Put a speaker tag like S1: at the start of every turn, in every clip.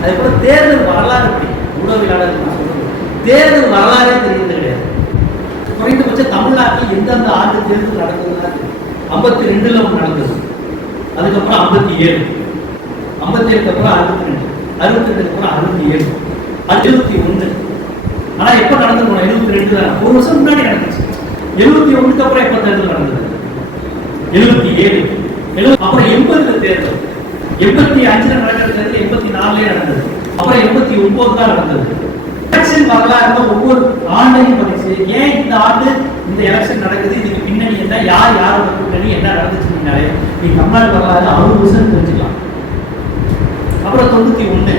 S1: அதே போல தேர்தல் வரலாறு எப்படி? ஊடகவியலாளர் நான் சொல்லுவேன் தேர்தல் வரலாறே தெரியுது கிடையாது. குறைந்தபட்சம் தமிழ்நாட்டில் எந்தெந்த ஆண்டு தேர்தல் நடந்ததுன்னா ஐம்பத்தி ரெண்டுல ஒன்று நடந்தது. அதுக்கப்புறம் ஐம்பத்தி ஏழு ஐம்பத்தி ஏழுக்கு அப்புறம் அறுபத்தி ரெண்டு அறுபத்தி ரெண்டுக்கு அப்புறம் அறுபத்தி ஏழு எழுபத்தி ஒன்று ஆனா எப்போ நடந்து எழுபத்தி ரெண்டு தான் ஒரு வருஷம் முன்னாடி நடந்துச்சு. எழுபத்தி ஒண்ணுக்கு அப்புறம் எப்போ தேர்தல் நடந்தது? எழுபத்தி ஏழு எழுபது அப்புறம் எண்பதுல தேர்தல். எண்பத்தி அஞ்சுல நடக்கிறதுல இருந்து எண்பத்தி நாலுலயே நடந்தது. அப்புறம் எண்பத்தி ஒன்பது தான் நடந்தது. எலெக்ஷன் வரலாறு ஒவ்வொரு ஆண்டையும் பதிச்சு ஏன் இந்த ஆண்டு இந்த எலெக்ஷன் நடக்குது? இதுக்கு பின்னணி என்ன? யார் யாரோட கூட்டணி என்ன நடந்துச்சுனாலே நீ தமிழ்நாடு வரலாறு அறுபது வருஷம் தெரிஞ்சுக்கலாம் அப்புறம் தொண்ணூத்தி ஒண்ணு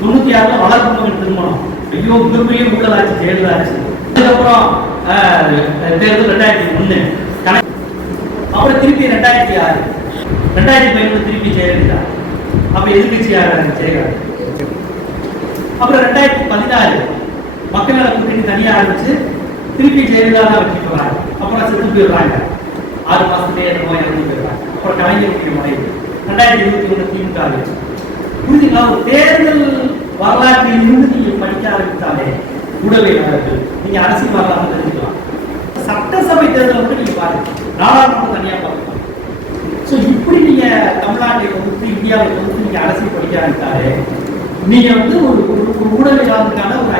S1: தொண்ணூத்தி ஆறுல வளர்ப்பு திருமணம். ஐயோ மிகப்பெரிய ஊழலாச்சு ஜெயலலிதா ஆச்சு அதுக்கப்புறம் தேர்தல் ரெண்டாயிரத்தி ஒண்ணு அப்புறம் திருப்பி ரெண்டாயிரத்தி ஆறு. ரெண்டாயிரத்தி பதினொன்று திருப்பி ஜெயலலிதா. அப்ப எதிர்கட்சியாக ஜெயலலிதா. அப்புறம் ரெண்டாயிரத்தி பதினாறு மக்கள் நல கூட்டணி தனியா ஆரம்பிச்சு திருப்பி ஜெயலலிதா தான் வச்சுட்டு வராங்க. அப்புறம் செத்து போயிடுறாங்க. ஆறு மாசத்துலயே நோய் இறந்து போயிடுறாங்க. அப்புறம் கலைஞருடைய மறைவு ரெண்டாயிரத்தி இருபத்தி ஒண்ணு திமுக ஆச்சு புரிஞ்சுங்களா? ஒரு தேர்தல் வரலாற்றில் இருந்து நீங்க படிக்க ஆரம்பித்தாலே ஊடகவியலாளர்கள் நீங்க அரசியல் வரலாறு தெரிஞ்சுக்கலாம். சட்டசபை தேர்தல் மட்டும் நீங்க பாருங்க. நாடாளுமன்றம் தனியா பார்க்கலாம் ஸோ இப்படி நீங்க தமிழ்நாட்டை பொறுத்து இந்தியாவை பொறுத்து நீங்க அரசியல் படிக்க ஆரம்பித்தாலே நீங்க வந்து ஒரு ஒரு ஒரு ஊடகவியலாளருக்கான ஒரு